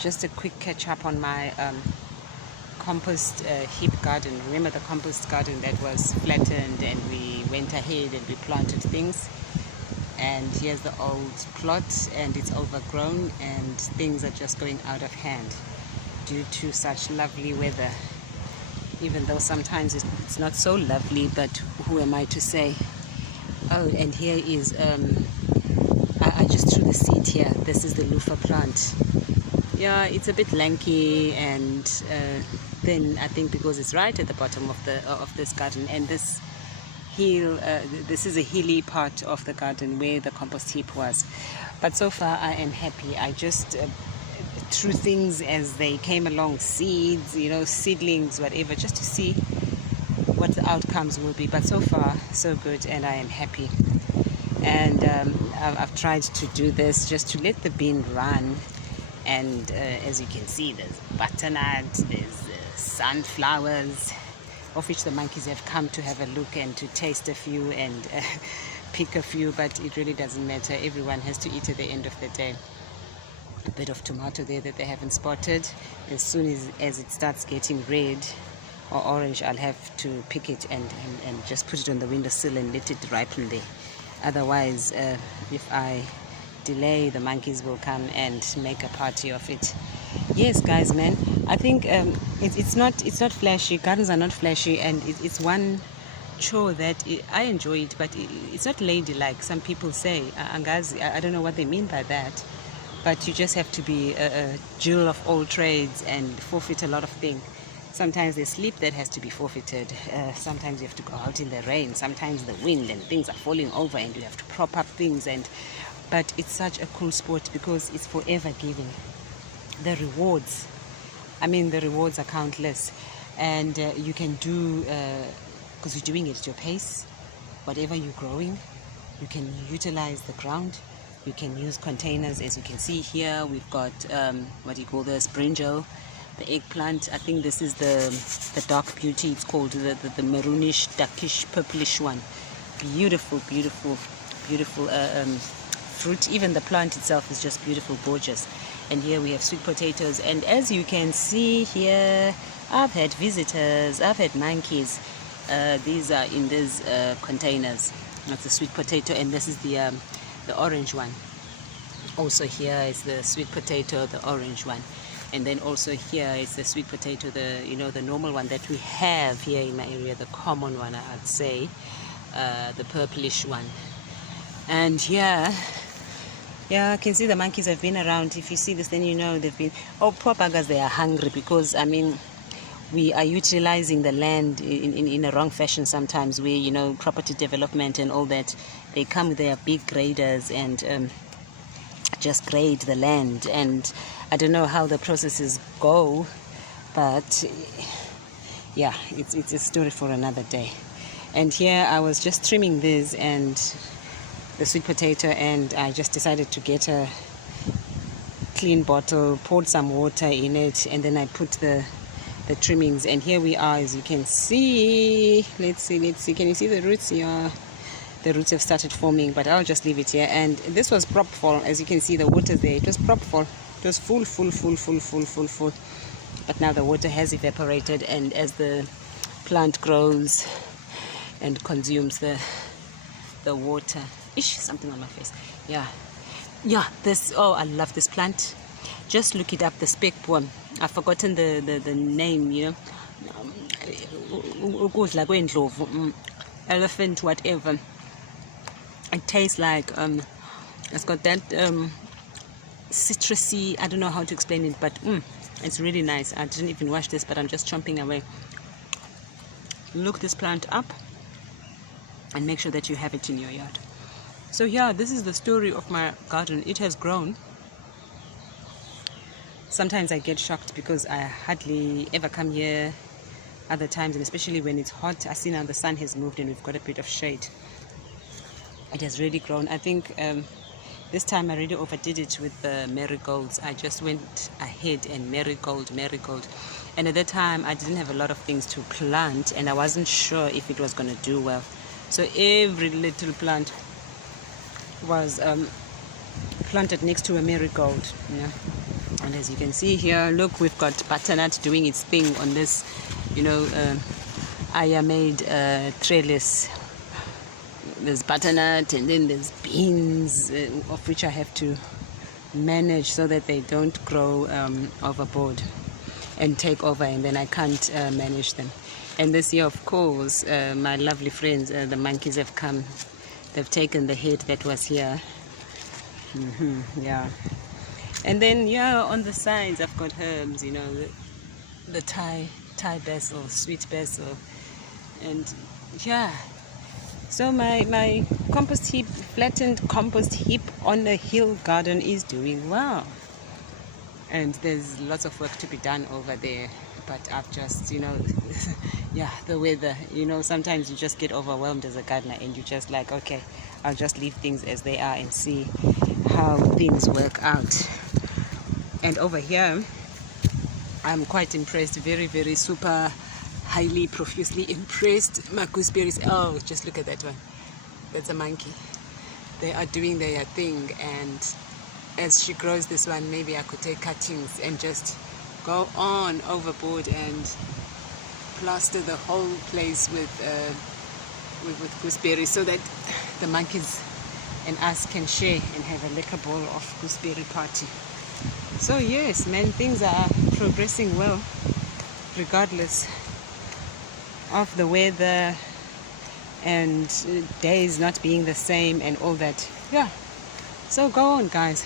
Just a quick catch up on my compost heap garden. Remember the compost garden that was flattened, and we went ahead and we planted things. And here's the old plot, and it's overgrown, and things are just going out of hand due to such lovely weather. Even though sometimes it's not so lovely, but who am I to say? Oh, and here is I just threw the seed here. This is the loofah plant. Yeah, it's a bit lanky and thin, I think, because it's right at the bottom of this garden. And this hill, this is a hilly part of the garden where the compost heap was. But so far I am happy. I just threw things as they came along, seeds, seedlings, whatever, just to see what the outcomes will be. But so far so good, and I am happy. And I've tried to do this just to let the bin run. And as you can see, there's butternut, there's sunflowers, of which the monkeys have come to have a look and to taste a few and pick a few, but it really doesn't matter. Everyone has to eat at the end of the day. A bit of tomato there that they haven't spotted. As soon as it starts getting red or orange, I'll have to pick it and just put it on the windowsill and let it ripen there. Otherwise, if I delay, the monkeys will come and make a party of it. Yes, guys, man, I think it's not flashy. Gardens are not flashy, and it's one chore that I enjoy it, but it's not ladylike. Some people say, Angazi, I don't know what they mean by that, but you just have to be a jewel of all trades and forfeit a lot of things. Sometimes there's sleep that has to be forfeited. Sometimes you have to go out in the rain. Sometimes the wind and things are falling over and you have to prop up things. But it's such a cool sport because it's forever giving. The rewards, the rewards are countless. And you can do, because you're doing it at your pace, whatever you're growing, you can utilize the ground. You can use containers. As you can see here, we've got, what do you call this, brinjal. The eggplant, I think this is the dark beauty. It's called the maroonish, darkish, purplish one. Beautiful, beautiful, beautiful fruit. Even the plant itself is just beautiful, gorgeous. And here we have sweet potatoes. And as you can see here, I've had visitors, I've had monkeys. These are in these containers. That's the sweet potato, and this is the orange one. Also here is the sweet potato, the orange one. And then also here is the sweet potato, the normal one that we have here in my area, the common one, I'd say, the purplish one. And here, yeah, I can see the monkeys have been around. If you see this, then you know they've been, oh, poor buggers, they are hungry because, we are utilizing the land in a wrong fashion sometimes, where, property development and all that, they come with their big graders and just grade the land. And I don't know how the processes go, but yeah, it's a story for another day. And here I was just trimming this and the sweet potato, and I just decided to get a clean bottle, poured some water in it, and then I put the trimmings. And here we are, as you can see. Let's see, can you see the roots? Yeah, the roots have started forming, but I'll just leave it here. And this was prop full. As you can see, the water there, it was prop full. It was full. But now the water has evaporated, and as the plant grows and consumes the water, something on my face. Yeah, this, oh, I love this plant. Just look it up, the speckworm. I've forgotten the name, elephant, whatever. It tastes like, it's got that citrusy, I don't know how to explain it, but it's really nice. I didn't even wash this, but I'm just chomping away. Look this plant up and make sure that you have it in your yard. So yeah, this is the story of my garden. It has grown. Sometimes I get shocked because I hardly ever come here other times, and especially when it's hot. I see now the sun has moved and we've got a bit of shade. It has really grown. I think this time I really overdid it with the marigolds. I just went ahead and marigold. And at that time I didn't have a lot of things to plant, and I wasn't sure if it was going to do well. So every little plant was planted next to a marigold. And as you can see here, look, we've got butternut doing its thing on this, you know, Aya made trellis. There's butternut, and then there's beans, of which I have to manage so that they don't grow overboard and take over, and then I can't manage them. And this year, of course, my lovely friends, the monkeys, have come. They've taken the head that was here. Yeah. And then, yeah, on the sides I've got herbs, you know, the Thai basil, sweet basil, and yeah. So my compost heap, flattened compost heap on the hill garden is doing well. And there's lots of work to be done over there, but I've just, you know, yeah, the weather, you know, sometimes you just get overwhelmed as a gardener and you just like, okay, I'll just leave things as they are and see how things work out. And over here, I'm quite impressed, very, very super highly, profusely impressed. My gooseberries, oh, just look at that one. That's a monkey. They are doing their thing, and as she grows this one, maybe I could take cuttings and just go on overboard and plaster the whole place with gooseberries, so that the monkeys and us can share and have a liquor bowl of gooseberry party. So yes, man, things are progressing well regardless of the weather and days not being the same and all that. Yeah, so go on, guys,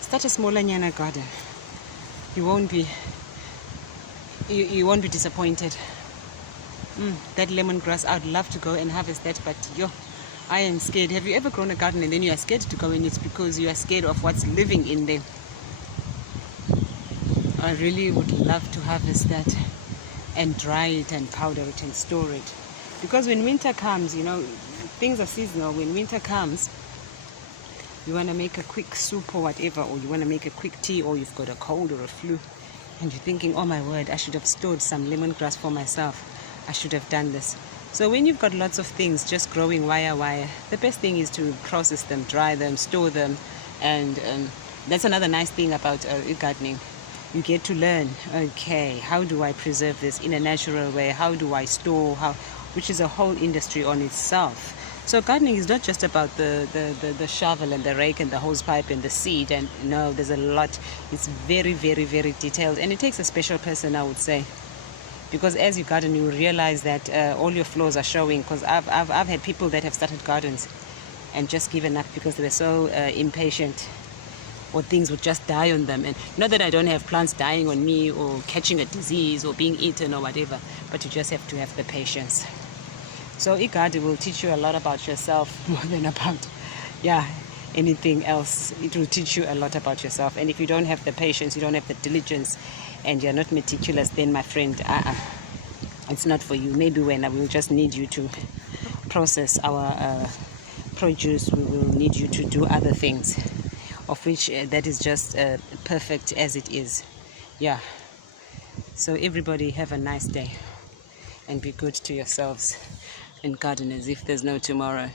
start a smaller nyana garden. You won't be disappointed. That lemongrass, I'd love to go and harvest that, but I am scared. Have you ever grown a garden and then you are scared to go in it because you are scared of what's living in there? I really would love to harvest that and dry it and powder it and store it, because when winter comes, you know, things are seasonal. When winter comes, you want to make a quick soup or whatever, or you want to make a quick tea, or you've got a cold or a flu and you're thinking, oh my word, I should have stored some lemongrass for myself, I should have done this. So when you've got lots of things just growing wire, the best thing is to process them, dry them, store them. And that's another nice thing about gardening. You get to learn, okay, how do I preserve this in a natural way? How do I store? Which is a whole industry on itself. So gardening is not just about the shovel and the rake and the hose pipe and the seed. And no, there's a lot. It's very, very, very detailed. And it takes a special person, I would say. Because as you garden, you realize that all your flaws are showing. Because I've had people that have started gardens and just given up because they were so impatient, or things would just die on them. And not that I don't have plants dying on me or catching a disease or being eaten or whatever, but you just have to have the patience. So gardening will teach you a lot about yourself more than about anything else. It will teach you a lot about yourself. And if you don't have the patience, you don't have the diligence, and you're not meticulous, then my friend, it's not for you. Maybe when I will just need you to process our produce, we will need you to do other things, of which that is just perfect as it is. Yeah. So everybody have a nice day and be good to yourselves and garden as if there's no tomorrow.